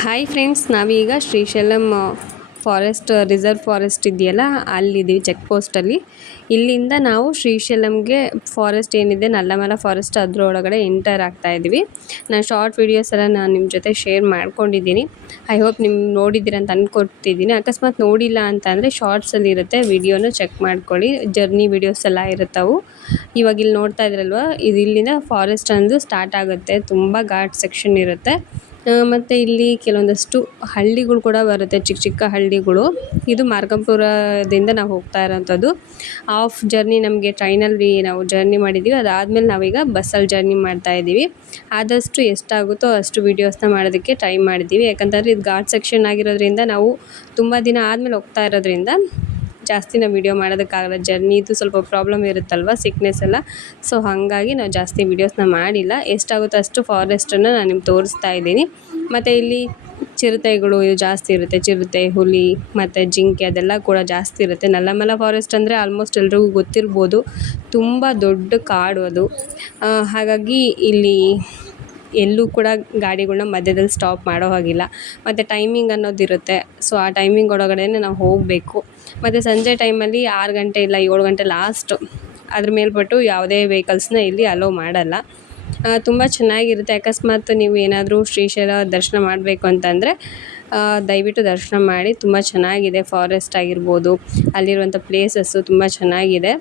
Hi friends, ನಾವೀಗ Srisailam forest reserve forest ಇದೆಯಲ್ಲ ಅಲ್ಲಿದ್ದೀವಿ check ಪೋಸ್ಟಲ್ಲಿ. ಇಲ್ಲಿಂದ ನಾವು ಶ್ರೀಶೈಲಂಗೆ ಫಾರೆಸ್ಟ್ ಏನಿದೆ ನಲ್ಲಮಲ ಫಾರೆಸ್ಟ್ ಅದರೊಳಗಡೆ ಎಂಟರ್ ಆಗ್ತಾ ಇದ್ದೀವಿ. ನಾನು ಶಾರ್ಟ್ ವೀಡಿಯೋಸ್ ಎಲ್ಲ ನಾನು ನಿಮ್ಮ ಜೊತೆ ಶೇರ್ ಮಾಡ್ಕೊಂಡಿದ್ದೀನಿ. ಐ ಹೋಪ್ ನೀವು ನೋಡಿದ್ದೀರ ಅಂತ ಅಂದ್ಕೊಡ್ತಿದ್ದೀನಿ. ಅಕಸ್ಮಾತ್ ನೋಡಿಲ್ಲ ಅಂತ ಅಂದರೆ ಶಾರ್ಟ್ಸಲ್ಲಿ ಇರುತ್ತೆ, ವಿಡಿಯೋನ ಚೆಕ್ ಮಾಡ್ಕೊಳ್ಳಿ. ಜರ್ನಿ ವೀಡಿಯೋಸ್ ಎಲ್ಲ ಇರುತ್ತವು. ಇವಾಗ ಇಲ್ಲಿ ನೋಡ್ತಾ ಇದ್ರಲ್ವ, ಇದು ಇಲ್ಲಿಂದ ಫಾರೆಸ್ಟ್ ಅಂದು ಸ್ಟಾರ್ಟ್ ಆಗುತ್ತೆ. ತುಂಬ ಘಾಟ್ ಸೆಕ್ಷನ್ ಇರುತ್ತೆ. ಮತ್ತು ಇಲ್ಲಿ ಕೆಲವೊಂದಷ್ಟು ಹಳ್ಳಿಗಳು ಕೂಡ ಬರುತ್ತೆ, ಚಿಕ್ಕ ಚಿಕ್ಕ ಹಳ್ಳಿಗಳು. ಇದು ಮಾರ್ಕಂಪುರದಿಂದ ನಾವು ಹೋಗ್ತಾ ಇರೋಂಥದ್ದು. ಹಾಫ್ ಜರ್ನಿ ನಮಗೆ ಟ್ರೈನಲ್ಲಿ ನಾವು ಜರ್ನಿ ಮಾಡಿದ್ದೀವಿ. ಅದಾದಮೇಲೆ ನಾವೀಗ ಬಸ್ಸಲ್ಲಿ ಜರ್ನಿ ಮಾಡ್ತಾ ಇದ್ದೀವಿ. ಆದಷ್ಟು ಎಷ್ಟಾಗುತ್ತೋ ಅಷ್ಟು ವೀಡಿಯೋಸ್ನ ಮಾಡೋದಕ್ಕೆ ಟ್ರೈ ಮಾಡಿದ್ದೀವಿ. ಯಾಕಂತಂದರೆ ಇದು ಘಾಟ್ ಸೆಕ್ಷನ್ ಆಗಿರೋದ್ರಿಂದ ನಾವು ತುಂಬ ದಿನ ಆದಮೇಲೆ ಹೋಗ್ತಾ ಇರೋದ್ರಿಂದ ಜಾಸ್ತಿ ನಾವು ವೀಡಿಯೋ ಮಾಡೋದಕ್ಕಾಗಲ್ಲ. ಜರ್ನಿದು ಸ್ವಲ್ಪ ಪ್ರಾಬ್ಲಮ್ ಇರುತ್ತಲ್ವ, ಸಿಕ್ನೆಸ್ ಎಲ್ಲ. ಸೊ ಹಾಗಾಗಿ ನಾವು ಜಾಸ್ತಿ ವೀಡಿಯೋಸ್ನ ಮಾಡಿಲ್ಲ. ಎಷ್ಟಾಗುತ್ತೋ ಅಷ್ಟು ಫಾರೆಸ್ಟನ್ನು ನಾನು ನಿಮ್ಗೆ ತೋರಿಸ್ತಾ ಇದ್ದೀನಿ. ಮತ್ತು ಇಲ್ಲಿ ಚಿರತೆಗಳು ಜಾಸ್ತಿ ಇರುತ್ತೆ. ಚಿರತೆ, ಹುಲಿ ಮತ್ತು ಜಿಂಕೆ ಅದೆಲ್ಲ ಕೂಡ ಜಾಸ್ತಿ ಇರುತ್ತೆ. ನಲ್ಲಮಲ ಫಾರೆಸ್ಟ್ ಅಂದರೆ ಆಲ್ಮೋಸ್ಟ್ ಎಲ್ರಿಗೂ ಗೊತ್ತಿರ್ಬೋದು, ತುಂಬ ದೊಡ್ಡ ಕಾಡು ಅದು. ಹಾಗಾಗಿ ಇಲ್ಲಿ ಎಲ್ಲೂ ಕೂಡ ಗಾಡಿಗಳನ್ನ ಮಧ್ಯದಲ್ಲಿ ಸ್ಟಾಪ್ ಮಾಡೋ ಹಾಗಿಲ್ಲ. ಮತ್ತು ಟೈಮಿಂಗ್ ಅನ್ನೋದಿರುತ್ತೆ. ಸೊ ಆ ಟೈಮಿಂಗ್ ಒಳಗಡೆ ನಾವು ಹೋಗಬೇಕು. ಮತ್ತು ಸಂಜೆ ಟೈಮಲ್ಲಿ 6 ಗಂಟೆ ಇಲ್ಲ 7 ಗಂಟೆ ಲಾಸ್ಟ್, ಅದ್ರ ಮೇಲ್ಪಟ್ಟು ಯಾವುದೇ ವೆಹಿಕಲ್ಸ್ನ ಇಲ್ಲಿ ಅಲೋ ಮಾಡಲ್ಲ. ತುಂಬ ಚೆನ್ನಾಗಿರುತ್ತೆ. ಅಕಸ್ಮಾತ್ ನೀವು ಏನಾದರೂ ಶ್ರೀಶೈಲ ದರ್ಶನ ಮಾಡಬೇಕು ಅಂತಂದರೆ ದಯವಿಟ್ಟು ದರ್ಶನ ಮಾಡಿ. ತುಂಬ ಚೆನ್ನಾಗಿದೆ. ಫಾರೆಸ್ಟ್ ಆಗಿರ್ಬೋದು, ಅಲ್ಲಿರುವಂಥ ಪ್ಲೇಸಸ್ಸು ತುಂಬ ಚೆನ್ನಾಗಿದೆ.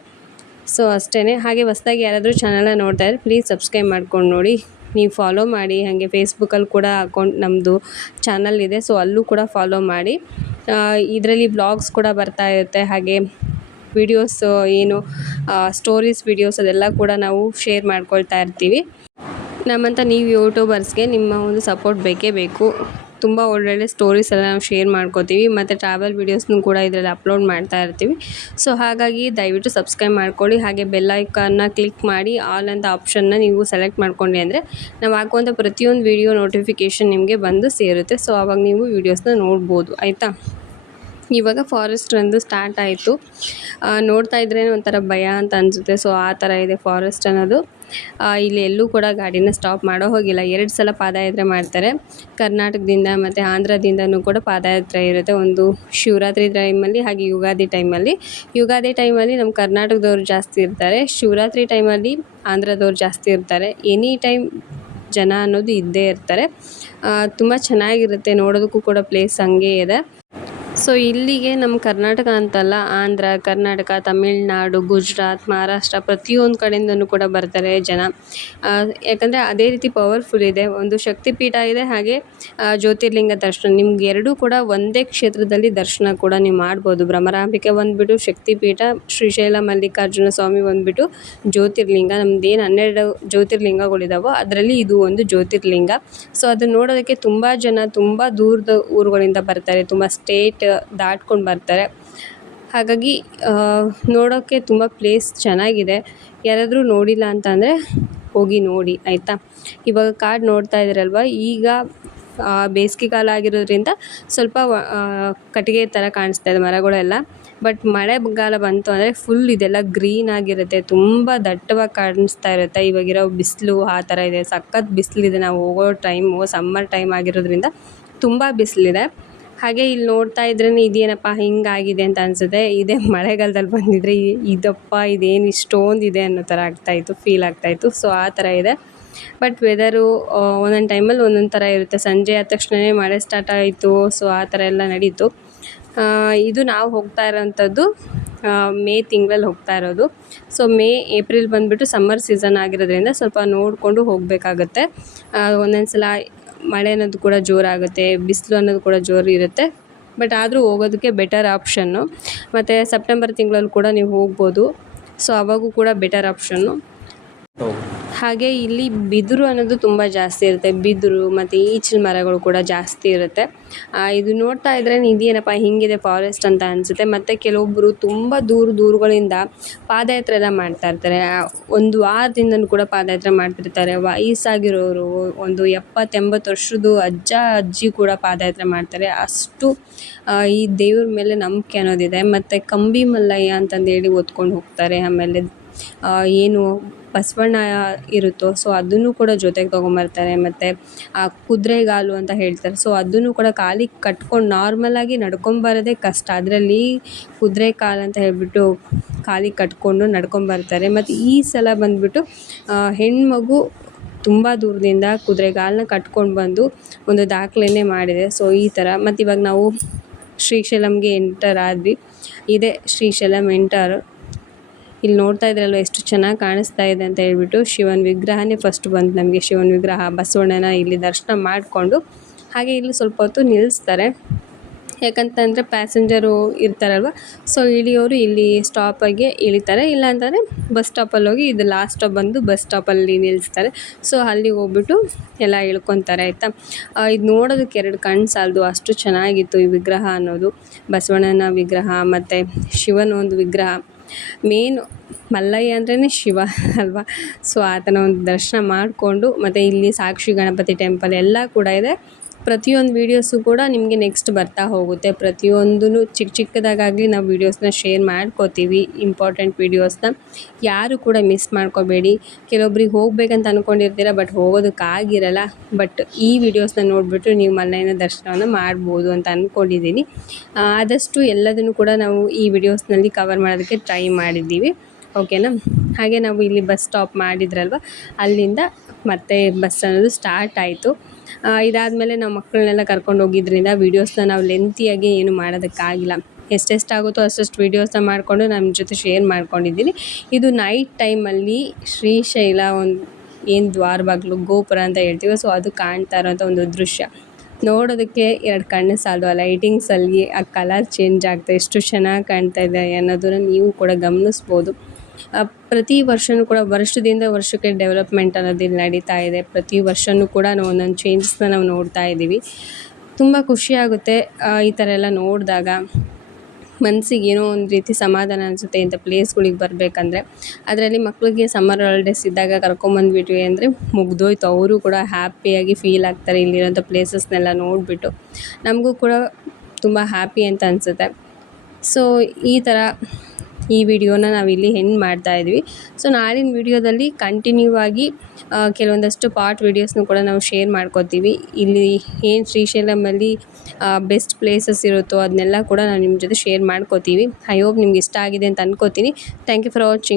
ಸೊ ಅಷ್ಟೇ. ಹಾಗೆ ಹೊಸ್ದಾಗಿ ಯಾರಾದರೂ ಚಾನಲ್ನ ನೋಡ್ತಾ ಇದ್ದರೆ ಪ್ಲೀಸ್ ಸಬ್ಸ್ಕ್ರೈಬ್ ಮಾಡ್ಕೊಂಡು ನೋಡಿ. ನೀವು ಫಾಲೋ ಮಾಡಿ. ಹಾಗೆ ಫೇಸ್ಬುಕ್ಕಲ್ಲಿ ಕೂಡ ಅಕೌಂಟ್ ನಮ್ಮದು ಚಾನಲ್ ಇದೆ, ಸೊ ಅಲ್ಲೂ ಕೂಡ ಫಾಲೋ ಮಾಡಿ. ಇದರಲ್ಲಿ ವ್ಲಾಗ್ಸ್ ಕೂಡ ಬರ್ತಾ ಇರುತ್ತೆ. ಹಾಗೆ ವಿಡಿಯೋಸ್ ಏನು ಸ್ಟೋರೀಸ್ ವಿಡಿಯೋಸ್ ಅದೆಲ್ಲ ಕೂಡ ನಾವು ಶೇರ್ ಮಾಡ್ಕೊಳ್ತಾ ಇರ್ತೀವಿ. ನಮ್ಮಂಥ ನೀವು ಯೂಟ್ಯೂಬರ್ಸ್ಗೆ ನಿಮ್ಮ ಒಂದು ಸಪೋರ್ಟ್ ಬೇಕೇ ಬೇಕು. ತುಂಬ ಒಳ್ಳೊಳ್ಳೆ ಸ್ಟೋರೀಸ್ ಎಲ್ಲ ನಾವು ಶೇರ್ ಮಾಡ್ಕೋತೀವಿ. ಮತ್ತು ಟ್ರಾವೆಲ್ ವೀಡಿಯೋಸ್ನೂ ಕೂಡ ಇದರಲ್ಲಿ ಅಪ್ಲೋಡ್ ಮಾಡ್ತಾ ಇರ್ತೀವಿ. ಸೊ ಹಾಗಾಗಿ ದಯವಿಟ್ಟು ಸಬ್ಸ್ಕ್ರೈಬ್ ಮಾಡ್ಕೊಳ್ಳಿ. ಹಾಗೆ ಬೆಲ್ ಐಕಾನ್ನ ಕ್ಲಿಕ್ ಮಾಡಿ ಆಲ್ ಅಂತ ಆಪ್ಷನ್ನ ನೀವು ಸೆಲೆಕ್ಟ್ ಮಾಡ್ಕೊಂಡ್ರಿ ಅಂದರೆ ನಾವು ಹಾಕುವಂಥ ಪ್ರತಿಯೊಂದು ವೀಡಿಯೋ ನೋಟಿಫಿಕೇಷನ್ ನಿಮಗೆ ಬಂದು ಸೇರುತ್ತೆ. ಸೊ ಆವಾಗ ನೀವು ವೀಡಿಯೋಸ್ನ ನೋಡ್ಬೋದು, ಆಯಿತಾ. ಇವಾಗ ಫಾರೆಸ್ಟ್ ಒಂದು ಸ್ಟಾರ್ಟ್ ಆಯಿತು. ನೋಡ್ತಾ ಇದ್ರೇ ಒಂಥರ ಭಯ ಅಂತ ಅನಿಸುತ್ತೆ. ಸೊ ಆ ಥರ ಇದೆ ಫಾರೆಸ್ಟ್ ಅನ್ನೋದು. ಇಲ್ಲಿ ಎಲ್ಲೂ ಕೂಡ ಗಾಡಿನ ಸ್ಟಾಪ್ ಮಾಡೋ ಹೋಗಿಲ್ಲ. 2 ಸಲ ಪಾದಯಾತ್ರೆ ಮಾಡ್ತಾರೆ. ಕರ್ನಾಟಕದಿಂದ ಮತ್ತು ಆಂಧ್ರದಿಂದನೂ ಕೂಡ ಪಾದಯಾತ್ರೆ ಇರುತ್ತೆ. ಒಂದು ಶಿವರಾತ್ರಿ ಟೈಮಲ್ಲಿ, ಹಾಗೆ ಯುಗಾದಿ ಟೈಮಲ್ಲಿ. ಯುಗಾದಿ ಟೈಮಲ್ಲಿ ನಮ್ಮ ಕರ್ನಾಟಕದವ್ರು ಜಾಸ್ತಿ ಇರ್ತಾರೆ. ಶಿವರಾತ್ರಿ ಟೈಮಲ್ಲಿ ಆಂಧ್ರದವ್ರು ಜಾಸ್ತಿ ಇರ್ತಾರೆ. ಎನಿ ಟೈಮ್ ಜನ ಅನ್ನೋದು ಇದ್ದೇ ಇರ್ತಾರೆ. ತುಂಬ ಚೆನ್ನಾಗಿರುತ್ತೆ. ನೋಡೋದಕ್ಕೂ ಕೂಡ ಪ್ಲೇಸ್ ಹಂಗೆ ಇದೆ. ಸೊ ಇಲ್ಲಿಗೆ ನಮ್ಮ ಕರ್ನಾಟಕ ಅಂತಲ್ಲ, ಆಂಧ್ರ, ಕರ್ನಾಟಕ, ತಮಿಳ್ನಾಡು, ಗುಜರಾತ್, ಮಹಾರಾಷ್ಟ್ರ ಪ್ರತಿಯೊಂದು ಕಡೆಯಿಂದನೂ ಕೂಡ ಬರ್ತಾರೆ ಜನ. ಯಾಕಂದರೆ ಅದೇ ರೀತಿ ಪವರ್ಫುಲ್ ಇದೆ. ಒಂದು ಶಕ್ತಿಪೀಠ ಇದೆ, ಹಾಗೆ ಜ್ಯೋತಿರ್ಲಿಂಗ ದರ್ಶನ. ನಿಮ್ಗೆ ಎರಡೂ ಕೂಡ ಒಂದೇ ಕ್ಷೇತ್ರದಲ್ಲಿ ದರ್ಶನ ಕೂಡ ನೀವು ಮಾಡ್ಬೋದು. ಭ್ರಮರಾಂಬಿಕೆ ಬಂದುಬಿಟ್ಟು ಶಕ್ತಿಪೀಠ, ಶ್ರೀಶೈಲ ಮಲ್ಲಿಕಾರ್ಜುನ ಸ್ವಾಮಿ ಬಂದುಬಿಟ್ಟು ಜ್ಯೋತಿರ್ಲಿಂಗ. ನಮ್ದೇನು 12 ಜ್ಯೋತಿರ್ಲಿಂಗಗಳಿದಾವೋ ಅದರಲ್ಲಿ ಇದು ಒಂದು ಜ್ಯೋತಿರ್ಲಿಂಗ. ಸೊ ಅದನ್ನು ನೋಡೋದಕ್ಕೆ ತುಂಬ ಜನ ತುಂಬ ದೂರದ ಊರುಗಳಿಂದ ಬರ್ತಾರೆ. ತುಂಬ ಸ್ಟೇಟ್ ದಾಟ್ಕೊಂಡು ಬರ್ತಾರೆ. ಹಾಗಾಗಿ ನೋಡೋಕ್ಕೆ ತುಂಬ ಪ್ಲೇಸ್ ಚೆನ್ನಾಗಿದೆ. ಯಾರಾದರೂ ನೋಡಿಲ್ಲ ಅಂತಂದರೆ ಹೋಗಿ ನೋಡಿ, ಆಯಿತಾ. ಇವಾಗ ಕಾಡು ನೋಡ್ತಾ ಇದ್ದೀರಲ್ವ, ಈಗ ಬೇಸಿಗೆ ಕಾಲ ಆಗಿರೋದ್ರಿಂದ ಸ್ವಲ್ಪ ಕಟ್ಟಿಗೆ ಥರ ಕಾಣಿಸ್ತಾ ಇದೆ ಮರಗಳೆಲ್ಲ. ಬಟ್ ಮಳೆಗಾಲ ಬಂತು ಅಂದರೆ ಫುಲ್ ಇದೆಲ್ಲ ಗ್ರೀನ್ ಆಗಿರುತ್ತೆ. ತುಂಬ ದಟ್ಟವಾಗಿ ಕಾಣಿಸ್ತಾ ಇರುತ್ತೆ. ಇವಾಗಿರೋ ಬಿಸಿಲು ಆ ಥರ ಇದೆ. ಸಖತ್ ಬಿಸಿಲಿದೆ. ನಾವು ಹೋಗೋ ಟೈಮು ಸಮ್ಮರ್ ಟೈಮ್ ಆಗಿರೋದ್ರಿಂದ ತುಂಬ ಬಿಸಿಲಿದೆ. ಹಾಗೆ ಇಲ್ಲಿ ನೋಡ್ತಾ ಇದ್ರೇ ಇದೇನಪ್ಪ ಹಿಂಗಾಗಿದೆ ಅಂತ ಅನಿಸುತ್ತೆ. ಇದೇ ಮಳೆಗಾಲದಲ್ಲಿ ಬಂದಿದ್ರೆ ಇದಪ್ಪ ಇದೇನು ಇಷ್ಟೊಂದಿದೆ ಅನ್ನೋ ಥರ ಆಗ್ತಾಯಿತ್ತು, ಫೀಲ್ ಆಗ್ತಾಯಿತ್ತು. ಸೊ ಆ ಥರ ಇದೆ. ಬಟ್ ವೆದರು ಒಂದೊಂದು ಟೈಮಲ್ಲಿ ಒಂದೊಂದು ಥರ ಇರುತ್ತೆ. ಸಂಜೆ ಆದ ತಕ್ಷಣವೇ ಮಳೆ ಸ್ಟಾರ್ಟ್ ಆಯಿತು. ಸೊ ಆ ಥರ ಎಲ್ಲ ನಡೀತು. ಇದು ನಾವು ಹೋಗ್ತಾ ಇರೋಂಥದ್ದು ಮೇ ತಿಂಗಳಲ್ಲಿ ಹೋಗ್ತಾ ಇರೋದು. ಸೊ ಏಪ್ರಿಲ್ ಬಂದುಬಿಟ್ಟು ಸಮ್ಮರ್ ಸೀಸನ್ ಆಗಿರೋದ್ರಿಂದ ಸ್ವಲ್ಪ ನೋಡಿಕೊಂಡು ಹೋಗಬೇಕಾಗತ್ತೆ. ಒಂದೊಂದು ಸಲ ಮಳೆ ಅನ್ನೋದು ಕೂಡ ಜೋರಾಗುತ್ತೆ, ಬಿಸಿಲು ಅನ್ನೋದು ಕೂಡ ಜೋರು ಇರುತ್ತೆ. ಬಟ್ ಆದರೂ ಹೋಗೋದಕ್ಕೆ ಬೆಟರ್ ಆಪ್ಷನ್ನು. ಮತ್ತು ಸೆಪ್ಟೆಂಬರ್ ತಿಂಗಳಲ್ಲಿ ಕೂಡ ನೀವು ಹೋಗ್ಬೋದು. ಸೊ ಅವಾಗೂ ಕೂಡ ಬೆಟರ್ ಆಪ್ಷನ್ನು. ಹಾಗೆ ಇಲ್ಲಿ ಬಿದಿರು ಅನ್ನೋದು ತುಂಬ ಜಾಸ್ತಿ ಇರುತ್ತೆ. ಬಿದಿರು ಮತ್ತು ಈಚಿನ ಮರಗಳು ಕೂಡ ಜಾಸ್ತಿ ಇರುತ್ತೆ. ಇದು ನೋಡ್ತಾ ಇದ್ರೇ ಇದೇನಪ್ಪ ಹಿಂಗಿದೆ ಫಾರೆಸ್ಟ್ ಅಂತ ಅನಿಸುತ್ತೆ. ಮತ್ತು ಕೆಲವೊಬ್ಬರು ತುಂಬ ದೂರಗಳಿಂದ ಪಾದಯಾತ್ರೆ ಎಲ್ಲ ಮಾಡ್ತಾ ಇರ್ತಾರೆ. ಒಂದು ವಾರದಿಂದನೂ ಕೂಡ ಪಾದಯಾತ್ರೆ ಮಾಡ್ತಿರ್ತಾರೆ. ವಯಸ್ಸಾಗಿರೋರು, ಒಂದು 70-80 ವರ್ಷದ ಅಜ್ಜ ಅಜ್ಜಿ ಕೂಡ ಪಾದಯಾತ್ರೆ ಮಾಡ್ತಾರೆ. ಅಷ್ಟು ಈ ದೇವ್ರ ಮೇಲೆ ನಂಬಿಕೆ ಅನ್ನೋದಿದೆ. ಮತ್ತು ಕಂಬಿ ಮಲ್ಲಯ್ಯ ಅಂತಂದೇಳಿ ಹೊತ್ಕೊಂಡು ಹೋಗ್ತಾರೆ. ಆಮೇಲೆ ಏನು ಬಸವಣ್ಣ ಇರುತ್ತೋ ಸೊ ಅದನ್ನು ಕೂಡ ಜೊತೆಗೆ ತೊಗೊಂಬರ್ತಾರೆ. ಮತ್ತು ಆ ಕುದುರೆಗಾಲು ಅಂತ ಹೇಳ್ತಾರೆ, ಸೊ ಅದನ್ನು ಕೂಡ ಕಾಲಿಗೆ ಕಟ್ಕೊಂಡು ನಾರ್ಮಲಾಗಿ ನಡ್ಕೊಂಬರೋದೇ ಕಷ್ಟ, ಅದರಲ್ಲಿ ಕುದುರೆ ಕಾಲು ಅಂತ ಹೇಳ್ಬಿಟ್ಟು ಕಾಲಿಗೆ ಕಟ್ಕೊಂಡು ನಡ್ಕೊಂಬರ್ತಾರೆ. ಮತ್ತು ಈ ಸಲ ಬಂದುಬಿಟ್ಟು ಹೆಣ್ಮಗು ತುಂಬ ದೂರದಿಂದ ಕುದುರೆಗಾಲನ್ನ ಕಟ್ಕೊಂಡು ಬಂದು ಒಂದು ದಾಖಲೆನೇ ಮಾಡಿದೆ. ಸೊ ಈ ಥರ ಮತ್ತು ಇವಾಗ ನಾವು ಶ್ರೀಶೈಲಂಗೆ ಎಂಟರ್ ಆದ್ವಿ. ಇದೇ ಶ್ರೀಶೈಲಂ ಎಂಟರ್. ಇಲ್ಲಿ ನೋಡ್ತಾ ಇದ್ರಲ್ವ ಎಷ್ಟು ಚೆನ್ನಾಗಿ ಕಾಣಿಸ್ತಾ ಇದೆ ಅಂತ ಹೇಳ್ಬಿಟ್ಟು. ಶಿವನ ವಿಗ್ರಹನೇ ಫಸ್ಟ್ ಬಂತು ನಮಗೆ. ಶಿವನ ವಿಗ್ರಹ, ಬಸವಣ್ಣನ ಇಲ್ಲಿ ದರ್ಶನ ಮಾಡಿಕೊಂಡು ಹಾಗೆ ಇಲ್ಲಿ ಸ್ವಲ್ಪ ಹೊತ್ತು ನಿಲ್ಲಿಸ್ತಾರೆ. ಯಾಕಂತಂದರೆ ಪ್ಯಾಸೆಂಜರು ಇರ್ತಾರಲ್ವ, ಸೊ ಇಳಿಯೋರು ಇಲ್ಲಿ ಸ್ಟಾಪಾಗೆ ಇಳಿತಾರೆ, ಇಲ್ಲ ಅಂತಂದರೆ ಬಸ್ ಸ್ಟಾಪಲ್ಲಿ ಹೋಗಿ ಇದು ಲಾಸ್ಟ್ ಸ್ಟಾಪ್ ಬಂದು ಬಸ್ ಸ್ಟಾಪಲ್ಲಿ ನಿಲ್ಲಿಸ್ತಾರೆ. ಸೊ ಅಲ್ಲಿಗೆ ಹೋಗ್ಬಿಟ್ಟು ಎಲ್ಲ ಇಳ್ಕೊತಾರೆ ಆಯಿತಾ. ಇದು ನೋಡೋದಕ್ಕೆ 2 ಕಣ್ಣು ಸಾಲದು, ಅಷ್ಟು ಚೆನ್ನಾಗಿತ್ತು ಈ ವಿಗ್ರಹ ಅನ್ನೋದು. ಬಸವಣ್ಣನ ವಿಗ್ರಹ ಮತ್ತು ಶಿವನ ಒಂದು ವಿಗ್ರಹ. ಮೇನ್ ಮಲ್ಲಯ್ಯ ಅಂದ್ರೇ ಶಿವ ಅಲ್ವಾ. ಸೊ ಆತನ ಒಂದು ದರ್ಶನ ಮಾಡಿಕೊಂಡು ಮತ್ತು ಇಲ್ಲಿ ಸಾಕ್ಷಿ ಗಣಪತಿ ಟೆಂಪಲ್ ಎಲ್ಲ ಕೂಡ ಇದೆ. ಪ್ರತಿಯೊಂದು ವೀಡಿಯೋಸು ಕೂಡ ನಿಮಗೆ ನೆಕ್ಸ್ಟ್ ಬರ್ತಾ ಹೋಗುತ್ತೆ. ಪ್ರತಿಯೊಂದೂ ಚಿಕ್ಕದಾಗಲಿ ನಾವು ವೀಡಿಯೋಸ್ನ ಶೇರ್ ಮಾಡ್ಕೋತೀವಿ, ಇಂಪಾರ್ಟೆಂಟ್ ವೀಡಿಯೋಸ್ನ. ಯಾರು ಕೂಡ ಮಿಸ್ ಮಾಡ್ಕೋಬೇಡಿ. ಕೆಲವೊಬ್ರಿಗೆ ಹೋಗ್ಬೇಕಂತ ಅಂದ್ಕೊಂಡಿರ್ತೀರ, ಬಟ್ ಹೋಗೋದಕ್ಕಾಗಿರಲ್ಲ. ಬಟ್ ಈ ವಿಡಿಯೋಸ್ನ ನೋಡಿಬಿಟ್ಟು ನೀವು ಮಲ್ಲಯ್ಯನ ದರ್ಶನವನ್ನು ಮಾಡ್ಬೋದು ಅಂತ ಅಂದ್ಕೊಂಡಿದ್ದೀನಿ. ಆದಷ್ಟು ಎಲ್ಲದನ್ನು ಕೂಡ ನಾವು ಈ ವಿಡಿಯೋಸ್ನಲ್ಲಿ ಕವರ್ ಮಾಡೋದಕ್ಕೆ ಟ್ರೈ ಮಾಡಿದ್ದೀವಿ, ಓಕೆನಾ. ಹಾಗೆ ನಾವು ಇಲ್ಲಿ ಬಸ್ ಸ್ಟಾಪ್ ಮಾಡಿದ್ರಲ್ವ, ಅಲ್ಲಿಂದ ಮತ್ತೆ ಬಸ್ ಅನ್ನೋದು ಸ್ಟಾರ್ಟ್ ಆಯಿತು. ಇದಾದಮೇಲೆ ನಾವು ಮಕ್ಕಳನ್ನೆಲ್ಲ ಕರ್ಕೊಂಡು ಹೋಗಿದ್ರಿಂದ ವೀಡಿಯೋಸ್ನ ನಾವು ಲೆಂತಿಯಾಗಿ ಏನು ಮಾಡೋದಕ್ಕಾಗಿಲ್ಲ. ಎಷ್ಟೆಷ್ಟಾಗುತ್ತೋ ಅಷ್ಟಷ್ಟು ವೀಡಿಯೋಸ್ನ ಮಾಡಿಕೊಂಡು ನಮ್ಮ ಜೊತೆ ಶೇರ್ ಮಾಡ್ಕೊಂಡಿದ್ದೀನಿ. ಇದು ನೈಟ್ ಟೈಮಲ್ಲಿ ಶ್ರೀಶೈಲ ಒಂದು ಏನು ದ್ವಾರ ಬಾಗಿಲು ಗೋಪುರ ಅಂತ ಹೇಳ್ತೀವಿ, ಸೊ ಅದು ಕಾಣ್ತಾ ಇರೋಂಥ ಒಂದು ದೃಶ್ಯ ನೋಡೋದಕ್ಕೆ 2 ಕಣ್ಣು ಸಾಲದು. ಆ ಲೈಟಿಂಗ್ಸಲ್ಲಿ ಆ ಕಲರ್ ಚೇಂಜ್ ಆಗ್ತಾ ಎಷ್ಟು ಚೆನ್ನಾಗಿ ಕಾಣ್ತಾ ಇದೆ ಅನ್ನೋದನ್ನು ನೀವು ಕೂಡ ಗಮನಿಸ್ಬೋದು. ಪ್ರತಿ ವರ್ಷವೂ ಕೂಡ ವರ್ಷದಿಂದ ವರ್ಷಕ್ಕೆ ಡೆವಲಪ್ಮೆಂಟ್ ಅನ್ನೋದು ಇಲ್ಲಿ ನಡೀತಾ ಇದೆ. ಪ್ರತಿ ವರ್ಷವೂ ಕೂಡ ನಾವು ಒಂದೊಂದು ಚೇಂಜಸ್ನ ನಾವು ನೋಡ್ತಾ ಇದ್ದೀವಿ. ತುಂಬ ಖುಷಿಯಾಗುತ್ತೆ ಈ ಥರ ಎಲ್ಲ ನೋಡಿದಾಗ. ಮನಸ್ಸಿಗೆ ಏನೋ ಒಂದು ರೀತಿ ಸಮಾಧಾನ ಅನಿಸುತ್ತೆ ಇಂಥ ಪ್ಲೇಸ್ಗಳಿಗೆ ಬರಬೇಕಂದ್ರೆ. ಅದರಲ್ಲಿ ಮಕ್ಕಳಿಗೆ ಸಮ್ಮರ್ ಹಾಲಿಡೇಸ್ ಇದ್ದಾಗ ಕರ್ಕೊಂಬಂದ್ಬಿಟ್ವಿ ಅಂದರೆ ಮುಗ್ದೋಯ್ತು, ಅವರು ಕೂಡ ಹ್ಯಾಪಿಯಾಗಿ ಫೀಲ್ ಆಗ್ತಾರೆ ಇಲ್ಲಿರೋಂಥ ಪ್ಲೇಸಸ್ನೆಲ್ಲ ನೋಡಿಬಿಟ್ಟು. ನಮಗೂ ಕೂಡ ತುಂಬ ಹ್ಯಾಪಿ ಅಂತ ಅನಿಸುತ್ತೆ. ಸೊ ಈ ಥರ ಈ ವಿಡಿಯೋನ ನಾವಿಲ್ಲಿ ಎಂಡ್ ಮಾಡ್ತಾಯಿದ್ವಿ. ಸೊ ನಾಳಿನ ವಿಡಿಯೋದಲ್ಲಿ ಕಂಟಿನ್ಯೂ ಆಗಿ ಕೆಲವೊಂದಷ್ಟು ಪಾರ್ಟ್ ವೀಡಿಯೋಸ್ನು ಕೂಡ ನಾವು ಶೇರ್ ಮಾಡ್ಕೋತೀವಿ. ಇಲ್ಲಿ ಏನು ಶ್ರೀಶೈಲಮಲ್ಲಿ ಬೆಸ್ಟ್ ಪ್ಲೇಸಸ್ ಇರುತ್ತೋ ಅದನ್ನೆಲ್ಲ ಕೂಡ ನಾವು ನಿಮ್ಮ ಜೊತೆ ಶೇರ್ ಮಾಡ್ಕೋತೀವಿ. ಐ ಹೋಪ್ ನಿಮ್ಗೆ ಇಷ್ಟ ಆಗಿದೆ ಅಂತ ಅಂದ್ಕೋತೀನಿ. Thank you for watching.